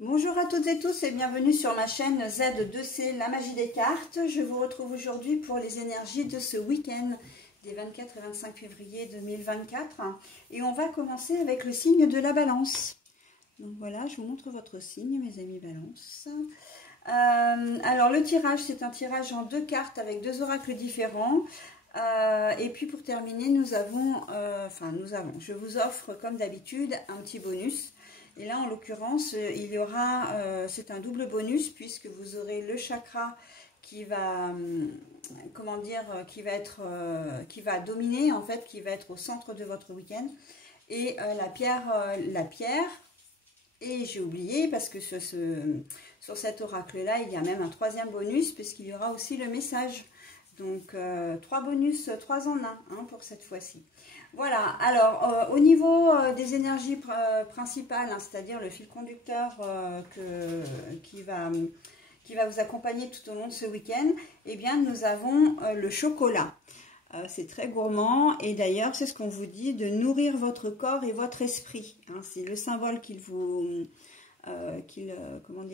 Bonjour à toutes et tous et bienvenue sur ma chaîne Z2C, la magie des cartes. Je vous retrouve aujourd'hui pour les énergies de ce week-end des 24 et 25 février 2024. Et on va commencer avec le signe de la Balance. Donc voilà, je vous montre votre signe, mes amis Balance. Alors le tirage, c'est un tirage en deux cartes avec deux oracles différents. Et puis pour terminer, je vous offre comme d'habitude un petit bonus. Et là, en l'occurrence, il y aura, c'est un double bonus puisque vous aurez le chakra qui va, qui va dominer en fait, qui va être au centre de votre week-end, et la pierre. Et j'ai oublié parce que sur cet oracle-là, il y a même un troisième bonus puisqu'il y aura aussi le message. Donc, 3 bonus, 3 en 1 pour cette fois-ci. Voilà, alors au niveau des énergies principales, c'est-à-dire le fil conducteur qui va vous accompagner tout au long de ce week-end, eh bien nous avons le chocolat. C'est très gourmand et d'ailleurs c'est ce qu'on vous dit, de nourrir votre corps et votre esprit. Hein, c'est le symbole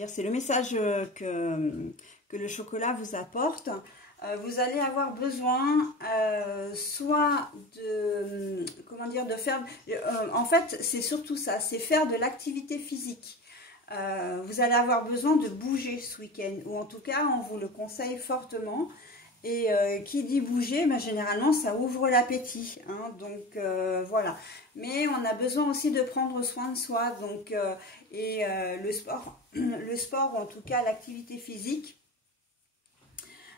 c'est le message que le chocolat vous apporte. Vous allez avoir besoin soit de faire, en fait c'est surtout ça, c'est faire de l'activité physique. Vous allez avoir besoin de bouger ce week-end, ou en tout cas on vous le conseille fortement. Et qui dit bouger, ben, généralement ça ouvre l'appétit, hein, donc voilà. Mais on a besoin aussi de prendre soin de soi, donc le sport, ou en tout cas l'activité physique,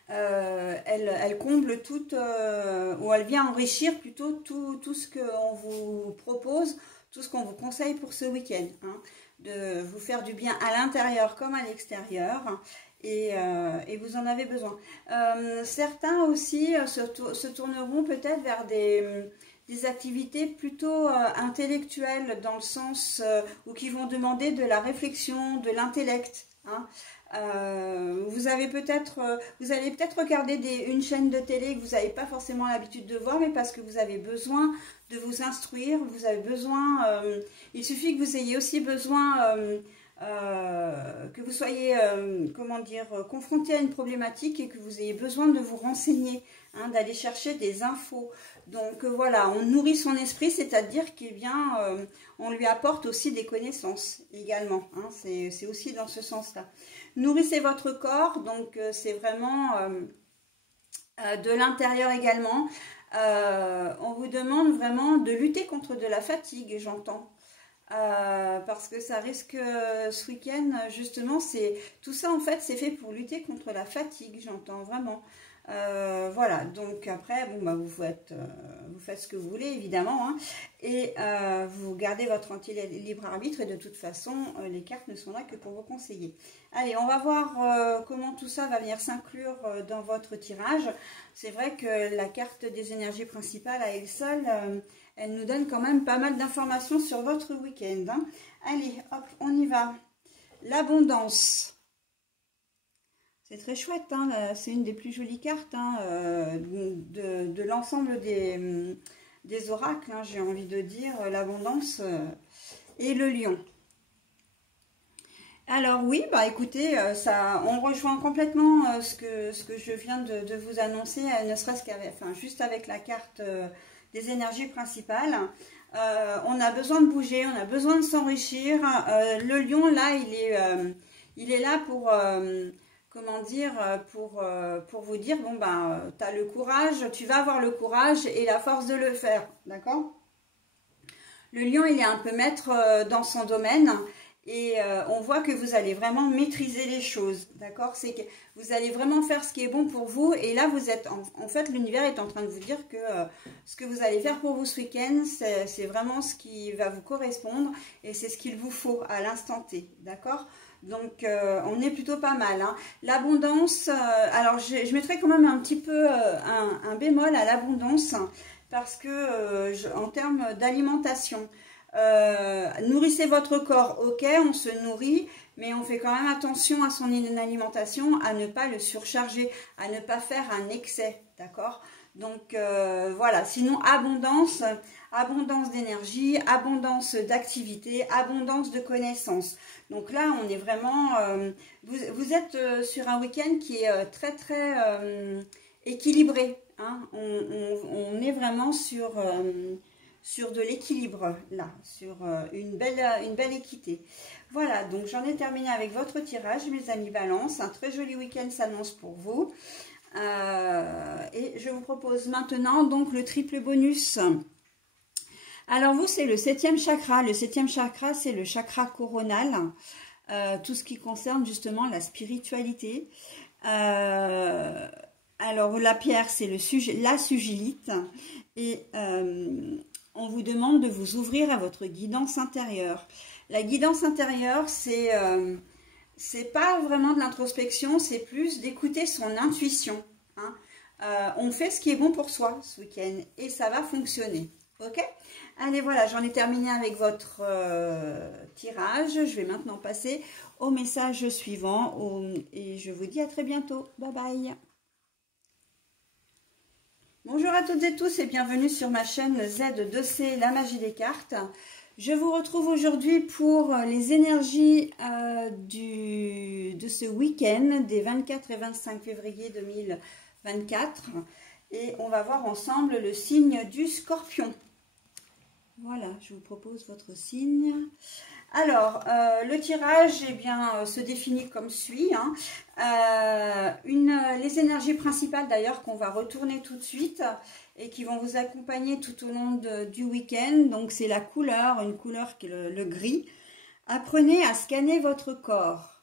elle comble toute, ou elle vient enrichir plutôt tout ce qu'on vous propose, tout ce qu'on vous conseille pour ce week-end, hein, de vous faire du bien à l'intérieur comme à l'extérieur, et vous en avez besoin. Certains aussi se tourneront peut-être vers des activités plutôt intellectuelles, dans le sens où qui vont demander de la réflexion, de l'intellect, hein. Vous allez peut-être regarder une chaîne de télé que vous n'avez pas forcément l'habitude de voir, mais parce que vous avez besoin de vous instruire, vous avez besoin, il suffit que vous ayez aussi besoin que vous soyez confronté à une problématique et que vous ayez besoin de vous renseigner, hein, d'aller chercher des infos. Donc voilà, on nourrit son esprit, c'est-à-dire on lui apporte aussi des connaissances également, hein, c'est aussi dans ce sens-là. Nourrissez votre corps, donc c'est vraiment de l'intérieur également. On vous demande vraiment de lutter contre de la fatigue, j'entends. Parce que ça risque, ce week-end, justement, tout ça en fait, c'est fait pour lutter contre la fatigue, j'entends vraiment. Voilà, donc après, bon, bah, vous faites ce que vous voulez, évidemment, hein, et vous gardez votre libre arbitre, et de toute façon, les cartes ne sont là que pour vous conseiller. Allez, on va voir comment tout ça va venir s'inclure dans votre tirage. C'est vrai que la carte des énergies principales à elle seule, elle nous donne quand même pas mal d'informations sur votre week-end, hein. Allez, hop, on y va. L'abondance. C'est très chouette, hein, c'est une des plus jolies cartes, hein, de l'ensemble des oracles, hein, j'ai envie de dire, l'abondance et le lion. Alors oui, bah écoutez, on rejoint complètement ce que je viens de vous annoncer, ne serait-ce juste avec la carte des énergies principales. On a besoin de bouger, on a besoin de s'enrichir. Le lion, là, il est là pour pour vous dire, bon ben, tu as le courage, tu vas avoir le courage et la force de le faire, d'accord? Le lion, il est un peu maître dans son domaine, et on voit que vous allez vraiment maîtriser les choses, d'accord? C'est que vous allez vraiment faire ce qui est bon pour vous, et là, vous êtes, en fait, l'univers est en train de vous dire que ce que vous allez faire pour vous ce week-end, c'est vraiment ce qui va vous correspondre, et c'est ce qu'il vous faut à l'instant T, d'accord? Donc, on est plutôt pas mal, hein. L'abondance, alors je mettrai quand même un petit peu un bémol à l'abondance, parce que en termes d'alimentation, nourrissez votre corps, ok, on se nourrit, mais on fait quand même attention à son alimentation, à ne pas le surcharger, à ne pas faire un excès, d'accord? Donc voilà, sinon abondance, abondance d'énergie, abondance d'activité, abondance de connaissances. Donc là, on est vraiment, vous êtes sur un week-end qui est très très équilibré. Hein. On est vraiment sur de l'équilibre là, sur une belle équité. Voilà, donc j'en ai terminé avec votre tirage, mes amis Balance. Un très joli week-end s'annonce pour vous. Et je vous propose maintenant donc le triple bonus. Alors vous, c'est le 7e chakra. Le 7e chakra, c'est le chakra coronal. Tout ce qui concerne justement la spiritualité. Alors la pierre, c'est la sugilite. Et on vous demande de vous ouvrir à votre guidance intérieure. La guidance intérieure, c'est pas vraiment de l'introspection, c'est plus d'écouter son intuition. Hein. On fait ce qui est bon pour soi ce week-end et ça va fonctionner. Ok? Allez, voilà, j'en ai terminé avec votre tirage. Je vais maintenant passer au message suivant et je vous dis à très bientôt. Bye bye. Bonjour à toutes et tous et bienvenue sur ma chaîne Z2C, la magie des cartes. Je vous retrouve aujourd'hui pour les énergies de ce week-end des 24 et 25 février 2024. Et on va voir ensemble le signe du Scorpion. Voilà, je vous propose votre signe. Alors, le tirage se définit comme suit. Hein. Les énergies principales d'ailleurs qu'on va retourner tout de suite et qui vont vous accompagner tout au long du week-end. Donc, c'est la couleur, une couleur qui est le gris. Apprenez à scanner votre corps.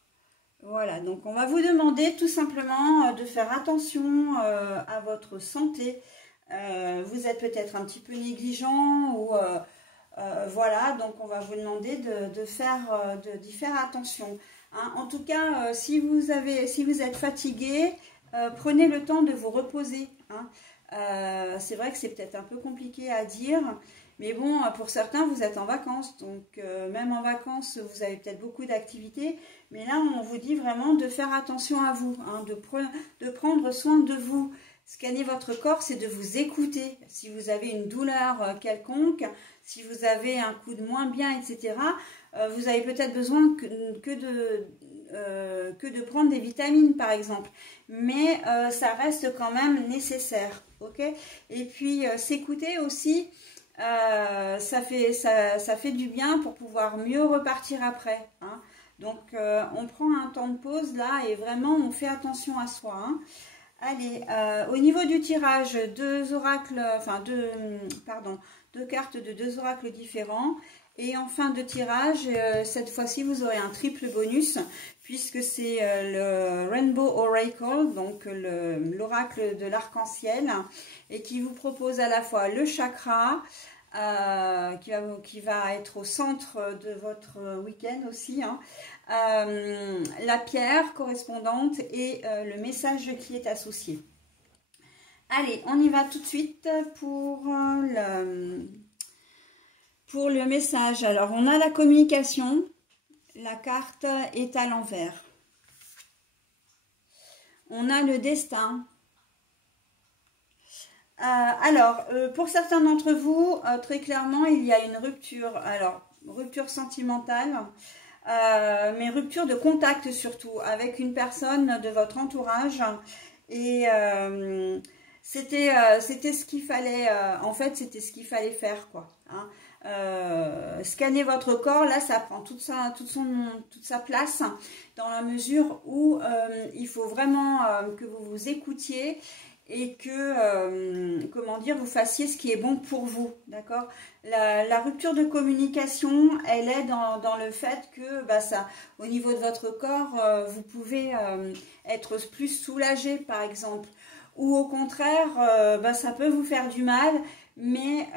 Voilà, donc on va vous demander tout simplement de faire attention à votre santé. Vous êtes peut-être un petit peu négligent ou... voilà, donc on va vous demander d'y faire attention. Hein. En tout cas, si vous êtes fatigué, prenez le temps de vous reposer. Hein. C'est vrai que c'est peut-être un peu compliqué à dire, mais bon, pour certains, vous êtes en vacances. Donc, même en vacances, vous avez peut-être beaucoup d'activités. Mais là, on vous dit vraiment de faire attention à vous, hein, de prendre soin de vous. Scanner votre corps, c'est de vous écouter. Si vous avez une douleur quelconque, si vous avez un coup de moins bien, etc., vous avez peut-être besoin que de prendre des vitamines, par exemple. Mais ça reste quand même nécessaire. Ok? Et puis, s'écouter aussi, ça fait du bien pour pouvoir mieux repartir après. Hein. Donc, on prend un temps de pause là et vraiment, on fait attention à soi. Hein. Allez, au niveau du tirage, deux cartes de 2 oracles différents. Et en fin de tirage, cette fois-ci, vous aurez un triple bonus, puisque c'est le Rainbow Oracle, donc l'oracle de l'arc-en-ciel, et qui vous propose à la fois le chakra, qui va être au centre de votre week-end aussi, hein, la pierre correspondante et le message qui est associé. Allez, on y va tout de suite pour le message. Alors, on a la communication. La carte est à l'envers. On a le destin. Pour certains d'entre vous, très clairement, il y a une rupture. Alors, rupture sentimentale, mais rupture de contact surtout, avec une personne de votre entourage. Et c'était ce qu'il fallait, en fait, c'était ce qu'il fallait faire, quoi. Hein. Scanner votre corps, là, ça prend toute sa place, dans la mesure où il faut vraiment que vous vous écoutiez et que, comment dire, vous fassiez ce qui est bon pour vous, d'accord? La rupture de communication, elle est dans le fait que, au niveau de votre corps, vous pouvez être plus soulagé, par exemple. Ou au contraire, ça peut vous faire du mal, mais,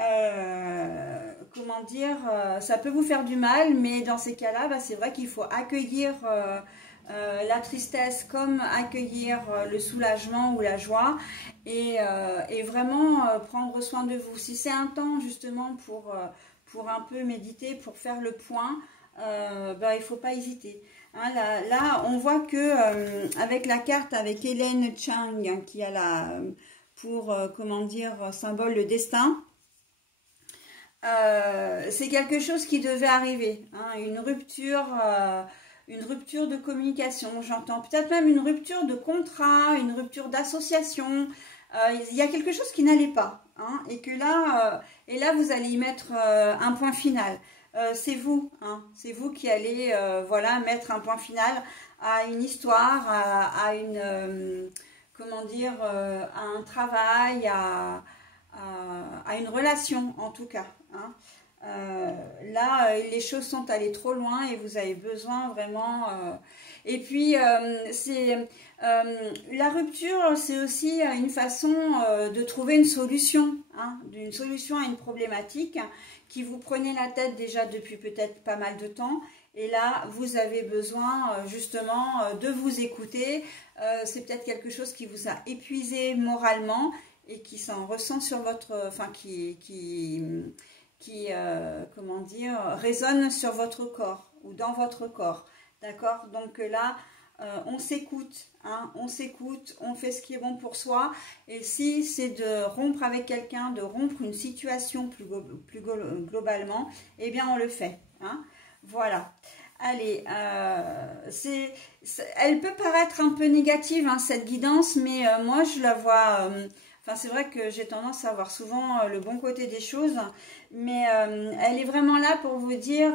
comment dire, ça peut vous faire du mal, mais dans ces cas-là, c'est vrai qu'il faut accueillir la tristesse comme accueillir le soulagement ou la joie et vraiment prendre soin de vous. Si c'est un temps justement pour un peu méditer, pour faire le point, il ne faut pas hésiter. Hein, là, on voit que avec la carte avec Hélène Chang, hein, qui a pour, comment dire, symbole le destin. C'est quelque chose qui devait arriver, hein, une rupture de communication, j'entends peut-être même une rupture de contrat, une rupture d'association. Il y a quelque chose qui n'allait pas, hein, et là vous allez y mettre un point final. C'est vous, hein, c'est vous qui allez voilà, mettre un point final à une histoire, à une comment dire, à un travail, à une relation en tout cas, hein. Là, les choses sont allées trop loin et vous avez besoin vraiment. Et puis, la rupture, c'est aussi une façon de trouver une solution, hein, d'une solution à une problématique qui vous prenait la tête déjà depuis peut-être pas mal de temps. Et là, vous avez besoin justement de vous écouter. C'est peut-être quelque chose qui vous a épuisé moralement et qui s'en ressent sur votre, enfin qui comment dire, résonne sur votre corps ou dans votre corps, d'accord? Donc là, on s'écoute, hein, on s'écoute, on fait ce qui est bon pour soi. Et si c'est de rompre avec quelqu'un, de rompre une situation plus globalement, eh bien on le fait, hein, voilà. Allez, elle peut paraître un peu négative, hein, cette guidance, mais moi je la vois... Enfin, c'est vrai que j'ai tendance à voir souvent le bon côté des choses, mais elle est vraiment là pour vous dire,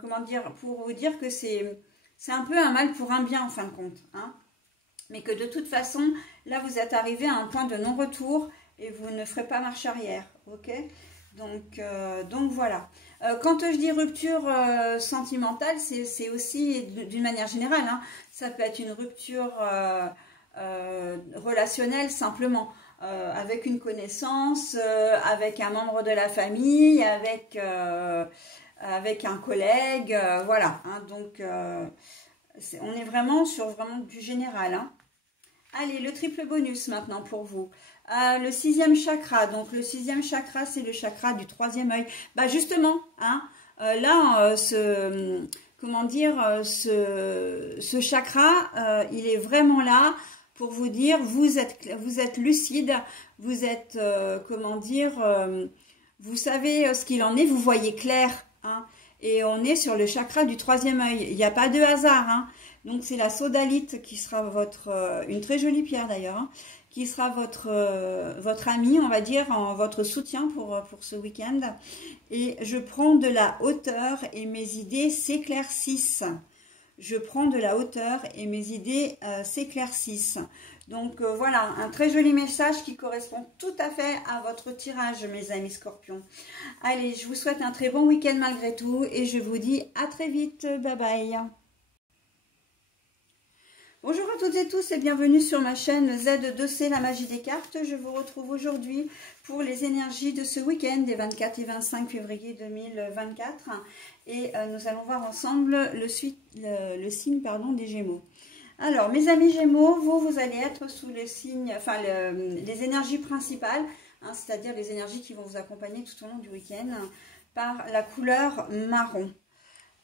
comment dire, pour vous dire que c'est un peu un mal pour un bien en fin de compte, hein, mais que de toute façon, là vous êtes arrivé à un point de non-retour et vous ne ferez pas marche arrière, ok? Donc voilà. Quand je dis rupture sentimentale, c'est aussi d'une manière générale, hein, ça peut être une rupture... relationnel simplement, avec une connaissance, avec un membre de la famille, avec un collègue, voilà, hein, donc on est vraiment sur vraiment du général, hein. Allez, le triple bonus maintenant pour vous. Le 6e chakra, donc le 6e chakra, c'est le chakra du 3e œil. Bah justement, hein, là, comment dire, ce chakra, il est vraiment là pour vous dire, vous êtes lucide, vous êtes, comment dire, vous savez ce qu'il en est, vous voyez clair, hein, et on est sur le chakra du 3e œil, il n'y a pas de hasard, hein. Donc c'est la sodalite qui sera votre, une très jolie pierre d'ailleurs, hein, qui sera votre ami, on va dire, votre soutien pour ce week-end, et je prends de la hauteur et mes idées s'éclaircissent. Je prends de la hauteur et mes idées s'éclaircissent. Donc voilà, un très joli message qui correspond tout à fait à votre tirage, mes amis scorpions. Allez, je vous souhaite un très bon week-end malgré tout et je vous dis à très vite. Bye bye. Bonjour à toutes et tous et bienvenue sur ma chaîne Z2C, la magie des cartes. Je vous retrouve aujourd'hui pour les énergies de ce week-end des 24 et 25 février 2024. Et nous allons voir ensemble le signe des Gémeaux. Alors, mes amis Gémeaux, vous allez être sous les signes, enfin les énergies principales, hein, c'est-à-dire les énergies qui vont vous accompagner tout au long du week-end par la couleur marron.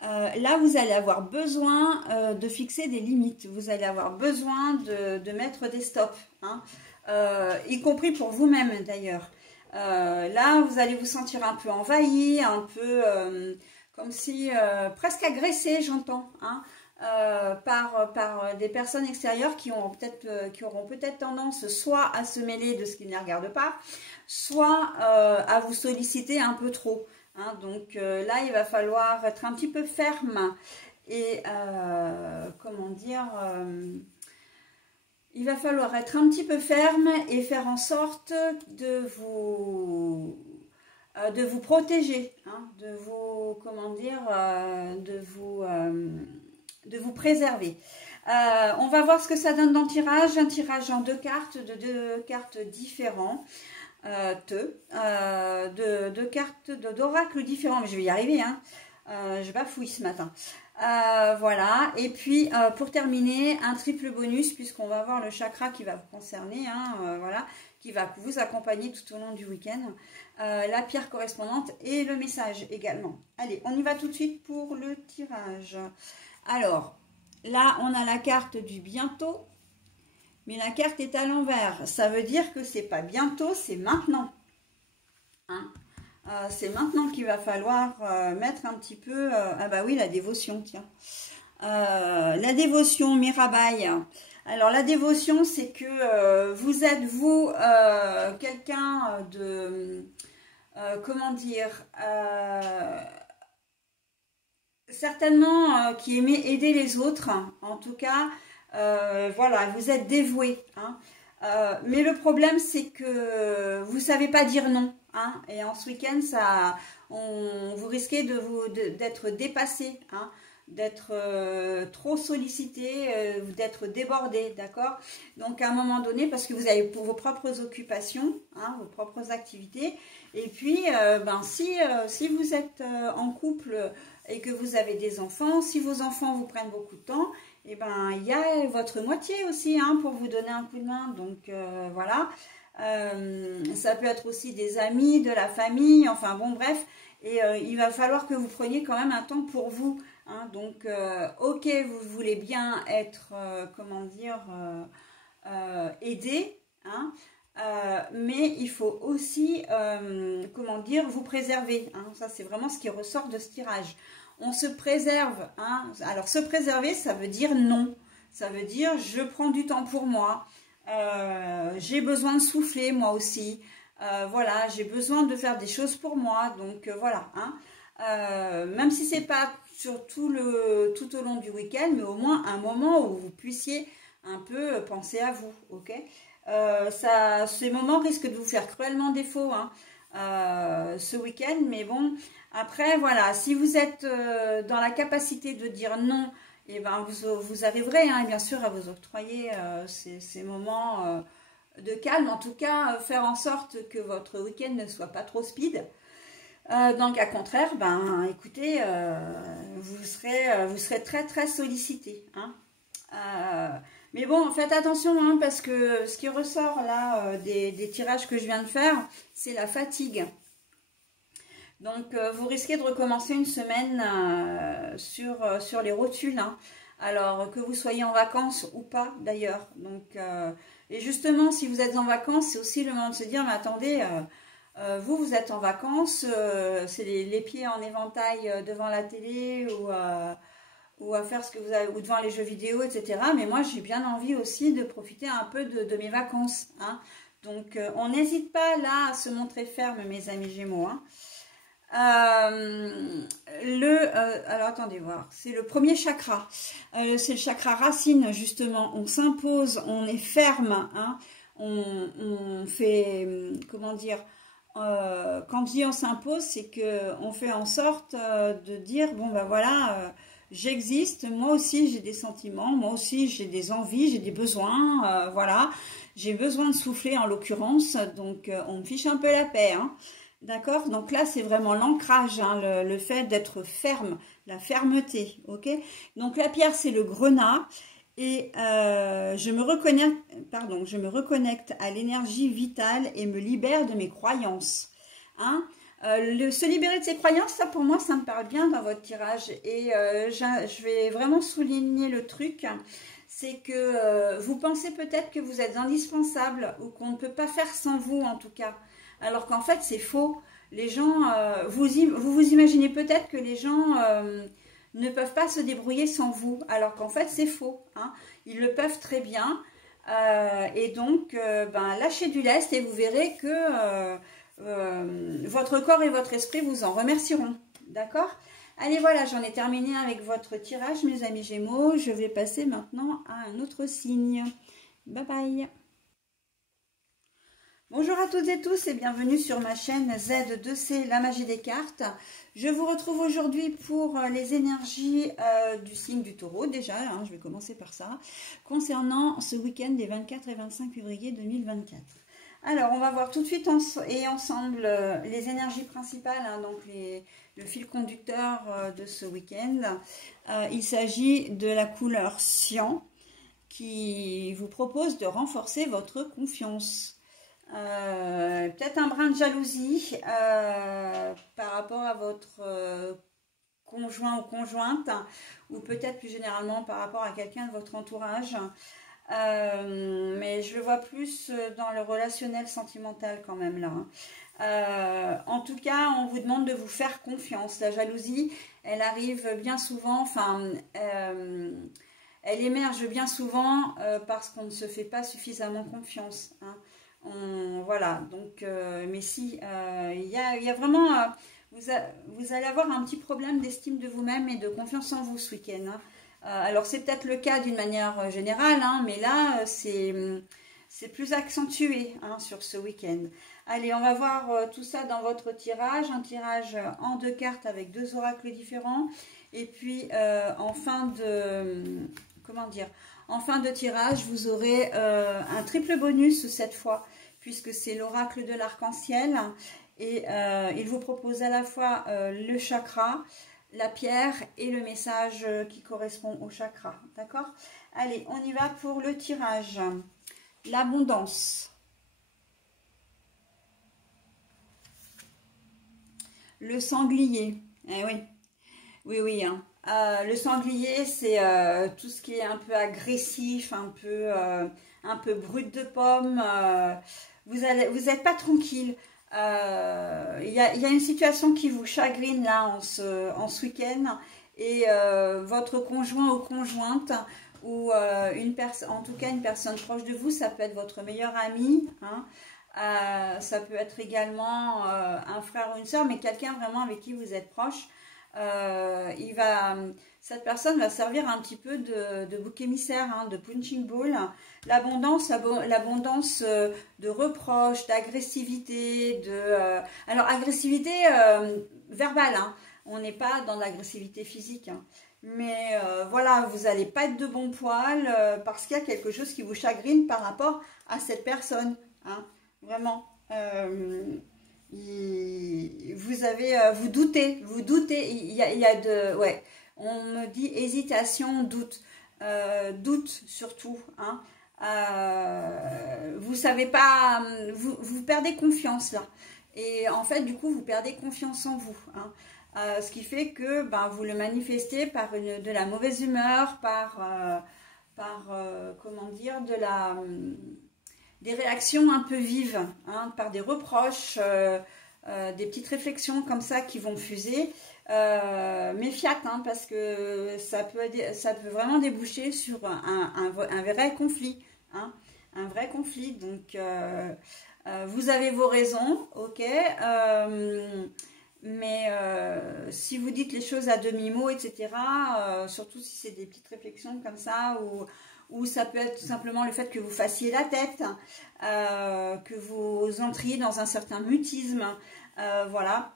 Là, vous allez avoir besoin de fixer des limites, vous allez avoir besoin de mettre des stops, hein, y compris pour vous-même d'ailleurs. Là, vous allez vous sentir un peu envahi, un peu comme si, presque agressé, j'entends, hein, par des personnes extérieures qui auront peut-être tendance soit à se mêler de ce qui ne les regarde pas, soit à vous solliciter un peu trop. Hein, donc là, il va falloir être un petit peu ferme et, comment dire, il va falloir être un petit peu ferme et faire en sorte de vous protéger, hein, de vous, comment dire, de vous préserver. On va voir ce que ça donne dans le tirage, un tirage en deux cartes, de deux cartes différentes. Deux cartes d'oracle différents, mais je vais y arriver, hein. Je bafouille ce matin. Voilà, et puis pour terminer, un triple bonus, puisqu'on va voir le chakra qui va vous concerner, hein, voilà, qui va vous accompagner tout au long du week-end, la pierre correspondante et le message également. Allez, on y va tout de suite pour le tirage. Alors, là, on a la carte du bientôt, mais la carte est à l'envers. Ça veut dire que c'est pas bientôt, c'est maintenant. Hein. C'est maintenant qu'il va falloir mettre un petit peu... ah bah oui, la dévotion, tiens. La dévotion, Mirabai. Alors la dévotion, c'est que vous êtes, vous, quelqu'un de... comment dire certainement qui aimait aider les autres. En tout cas, voilà, vous êtes dévoué. Hein. Mais le problème, c'est que vous ne savez pas dire non. Hein, et en ce week-end, vous risquez d'être dépassé, hein, d'être trop sollicité, d'être débordé, d'accord? Donc, à un moment donné, parce que vous avez pour vos propres occupations, hein, vos propres activités, et puis, si vous êtes en couple et que vous avez des enfants, si vos enfants vous prennent beaucoup de temps, et ben, il y a votre moitié aussi, hein, pour vous donner un coup de main. Donc, voilà. Ça peut être aussi des amis, de la famille, enfin bon bref, et il va falloir que vous preniez quand même un temps pour vous, hein. Donc ok, vous voulez bien être, comment dire, aidé, hein, mais il faut aussi, comment dire, vous préserver, hein. Ça c'est vraiment ce qui ressort de ce tirage. On se préserve, hein. Alors se préserver, ça veut dire non, ça veut dire je prends du temps pour moi. J'ai besoin de souffler moi aussi, voilà, j'ai besoin de faire des choses pour moi, donc voilà, hein. Même si c'est pas sur tout au long du week-end, mais au moins un moment où vous puissiez un peu penser à vous, ok. Ces moments risquent de vous faire cruellement défaut, hein, ce week-end, mais bon, après voilà, si vous êtes dans la capacité de dire non, et ben vous arriverez, hein, bien sûr, à vous octroyer ces moments de calme. En tout cas, faire en sorte que votre week-end ne soit pas trop speed. Dans le cas contraire, ben écoutez, vous serez très très sollicité. Hein. Mais bon, faites attention, hein, parce que ce qui ressort là des tirages que je viens de faire, c'est la fatigue. Donc, vous risquez de recommencer une semaine sur les rotules, hein. Alors que vous soyez en vacances ou pas d'ailleurs. Donc, et justement, si vous êtes en vacances, c'est aussi le moment de se dire, mais attendez, vous êtes en vacances, c'est les pieds en éventail devant la télé ou à faire ce que vous avez, ou devant les jeux vidéo, etc. Mais moi, j'ai bien envie aussi de profiter un peu de mes vacances. Hein. Donc, on n'hésite pas là à se montrer ferme, mes amis Gémeaux. Hein. Alors attendez voir, c'est le premier chakra, c'est le chakra racine justement. On s'impose, on est ferme, hein, on fait, comment dire, quand je dis on s'impose, c'est que on fait en sorte de dire bon ben voilà, j'existe, moi aussi j'ai des sentiments, moi aussi j'ai des envies, j'ai des besoins, voilà, j'ai besoin de souffler en l'occurrence, donc on me fiche un peu la paix, hein. D'accord? Donc là, c'est vraiment l'ancrage, hein, le fait d'être ferme, la fermeté, ok? Donc la pierre, c'est le grenat et je me reconnecte à l'énergie vitale et me libère de mes croyances. Hein? Se libérer de ses croyances, ça pour moi, ça me parle bien dans votre tirage et je vais vraiment souligner le truc. C'est que vous pensez peut-être que vous êtes indispensable ou qu'on ne peut pas faire sans vous en tout cas. Alors qu'en fait, c'est faux. Les gens, vous imaginez peut-être que les gens ne peuvent pas se débrouiller sans vous, alors qu'en fait, c'est faux. Hein. Ils le peuvent très bien. Et donc, lâchez du lest et vous verrez que votre corps et votre esprit vous en remercieront. D'accord ? Allez, voilà, j'en ai terminé avec votre tirage, mes amis Gémeaux. Je vais passer maintenant à un autre signe. Bye bye. Bonjour à toutes et tous et bienvenue sur ma chaîne Z2C, la magie des cartes. Je vous retrouve aujourd'hui pour les énergies du signe du taureau, déjà, hein, je vais commencer par ça, concernant ce week-end des 24 et 25 février 2024. Alors, on va voir tout de suite ensemble les énergies principales, hein, donc le fil conducteur de ce week-end. Il s'agit de la couleur cyan qui vous propose de renforcer votre confiance. Peut-être un brin de jalousie par rapport à votre conjoint ou conjointe, ou peut-être plus généralement par rapport à quelqu'un de votre entourage. mais je le vois plus dans le relationnel sentimental quand même là. En tout cas, on vous demande de vous faire confiance. La jalousie, elle arrive bien souvent, enfin, elle émerge bien souvent parce qu'on ne se fait pas suffisamment confiance. Hein. Voilà, donc, mais si, il y a vraiment, vous allez avoir un petit problème d'estime de vous-même et de confiance en vous ce week-end. Hein. Alors, c'est peut-être le cas d'une manière générale, hein, mais là, c'est plus accentué hein, sur ce week-end. Allez, on va voir tout ça dans votre tirage. Un tirage en 2 cartes avec 2 oracles différents. Et puis, en fin de... comment dire, en fin de tirage, vous aurez un triple bonus cette fois, puisque c'est l'oracle de l'arc-en-ciel. Et il vous propose à la fois le chakra, la pierre et le message qui correspond au chakra. D'accord? Allez, on y va pour le tirage. L'abondance. Le sanglier. Eh oui, oui, oui. Hein. Le sanglier, c'est tout ce qui est un peu agressif, un peu brut de pomme. Vous n'êtes pas tranquille. Il y a une situation qui vous chagrine là en ce week-end. Et votre conjoint ou conjointe, ou en tout cas une personne proche de vous, ça peut être votre meilleur ami, hein. Ça peut être également un frère ou une soeur, mais quelqu'un vraiment avec qui vous êtes proche. Cette personne va servir un petit peu de bouc émissaire, hein, de punching ball. L'abondance de reproches, d'agressivité, alors agressivité verbale, hein. On n'est pas dans l'agressivité physique, hein. Mais voilà, vous n'allez pas être de bon poil parce qu'il y a quelque chose qui vous chagrine par rapport à cette personne, hein. Vraiment, vous doutez, ouais, on me dit hésitation, doute, doute surtout, hein. Vous savez pas, vous perdez confiance là, et en fait du coup vous perdez confiance en vous, hein. Ce qui fait que vous le manifestez par de la mauvaise humeur, comment dire, des réactions un peu vives, hein, par des reproches, des petites réflexions comme ça qui vont fuser. Méfiate, hein, parce que ça peut vraiment déboucher sur un vrai conflit, hein, un vrai conflit. Donc, vous avez vos raisons, ok, mais si vous dites les choses à demi-mot, etc., surtout si c'est des petites réflexions comme ça, ou ça peut être tout simplement le fait que vous fassiez la tête, que vous entriez dans un certain mutisme, voilà,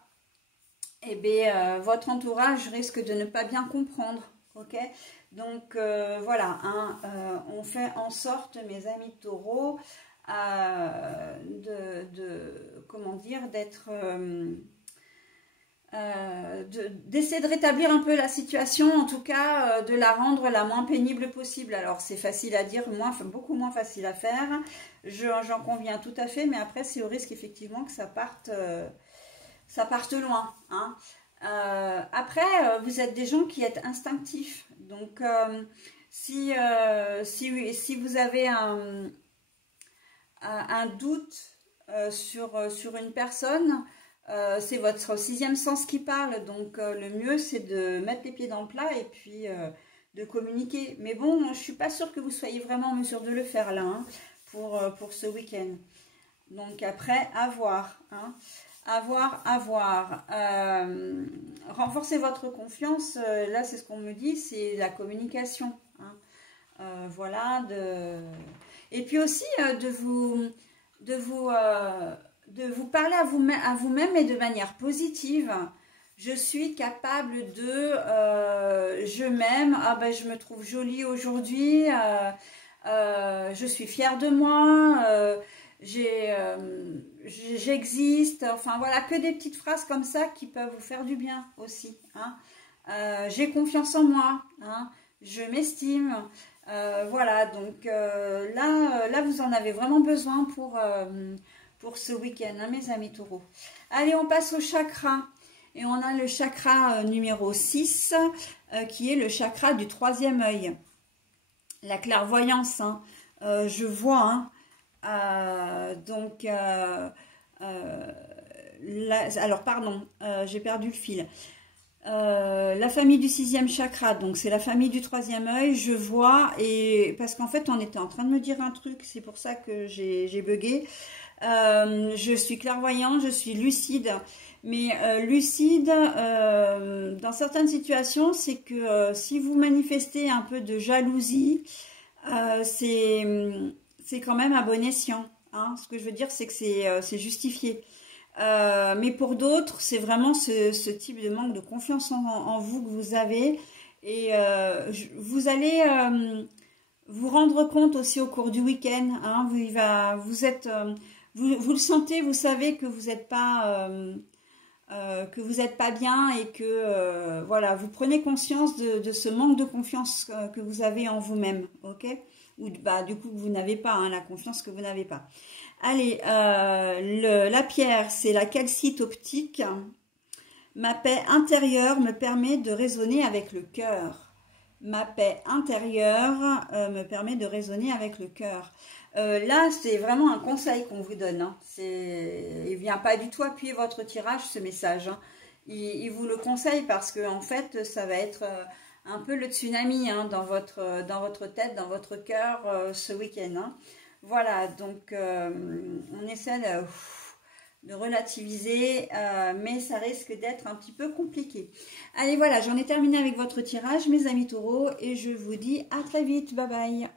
et bien votre entourage risque de ne pas bien comprendre, ok. Donc voilà, hein, on fait en sorte, mes amis taureaux, comment dire, d'essayer de rétablir un peu la situation, en tout cas de la rendre la moins pénible possible. Alors c'est facile à dire, beaucoup moins facile à faire, j'en conviens tout à fait, mais après c'est au risque effectivement que ça parte loin, hein. Après vous êtes des gens qui êtes instinctifs, donc si vous avez un doute sur une personne, c'est votre 6e sens qui parle, donc le mieux c'est de mettre les pieds dans le plat et puis de communiquer. Mais bon, je ne suis pas sûre que vous soyez vraiment en mesure de le faire là, hein, pour ce week-end. Donc après, à voir, hein. À voir. Renforcer votre confiance, là c'est ce qu'on me dit, c'est la communication, hein. Voilà, et puis aussi de vous parler à vous-même et de manière positive. Je suis capable de, je m'aime, je me trouve jolie aujourd'hui, je suis fière de moi, j'existe, enfin voilà, que des petites phrases comme ça qui peuvent vous faire du bien aussi, hein. J'ai confiance en moi, hein, je m'estime, voilà, donc là vous en avez vraiment besoin pour ce week-end, hein, mes amis taureaux. Allez, on passe au chakra. Et on a le chakra numéro 6, qui est le chakra du 3e œil. La clairvoyance, hein. je vois, hein, donc, alors pardon, j'ai perdu le fil. La famille du 6e chakra, donc c'est la famille du 3e œil, je vois, et parce qu'en fait on était en train de me dire un truc, c'est pour ça que j'ai bugué. Je suis clairvoyante, je suis lucide, mais lucide dans certaines situations, c'est que si vous manifestez un peu de jalousie, c'est quand même à bon escient, hein. Ce que je veux dire, c'est que c'est justifié. Mais pour d'autres, c'est vraiment ce type de manque de confiance en vous que vous avez. Et vous allez vous rendre compte aussi au cours du week-end. Hein, vous le sentez, vous savez que vous n'êtes pas, bien et que voilà, vous prenez conscience de ce manque de confiance que vous avez en vous-même. Ok? Ou bah, du coup, vous n'avez pas, hein, la confiance que vous n'avez pas. Allez, la pierre, c'est la calcite optique. Ma paix intérieure me permet de raisonner avec le cœur. Ma paix intérieure me permet de raisonner avec le cœur. Là, c'est vraiment un conseil qu'on vous donne. Hein. Il ne vient pas du tout appuyer votre tirage, ce message. Hein. Il vous le conseille parce que en fait, ça va être un peu le tsunami, hein, dans votre tête, dans votre cœur ce week-end. Hein. Voilà, donc on essaie de relativiser, mais ça risque d'être un petit peu compliqué. Allez, voilà, j'en ai terminé avec votre tirage, mes amis taureaux, et je vous dis à très vite. Bye bye.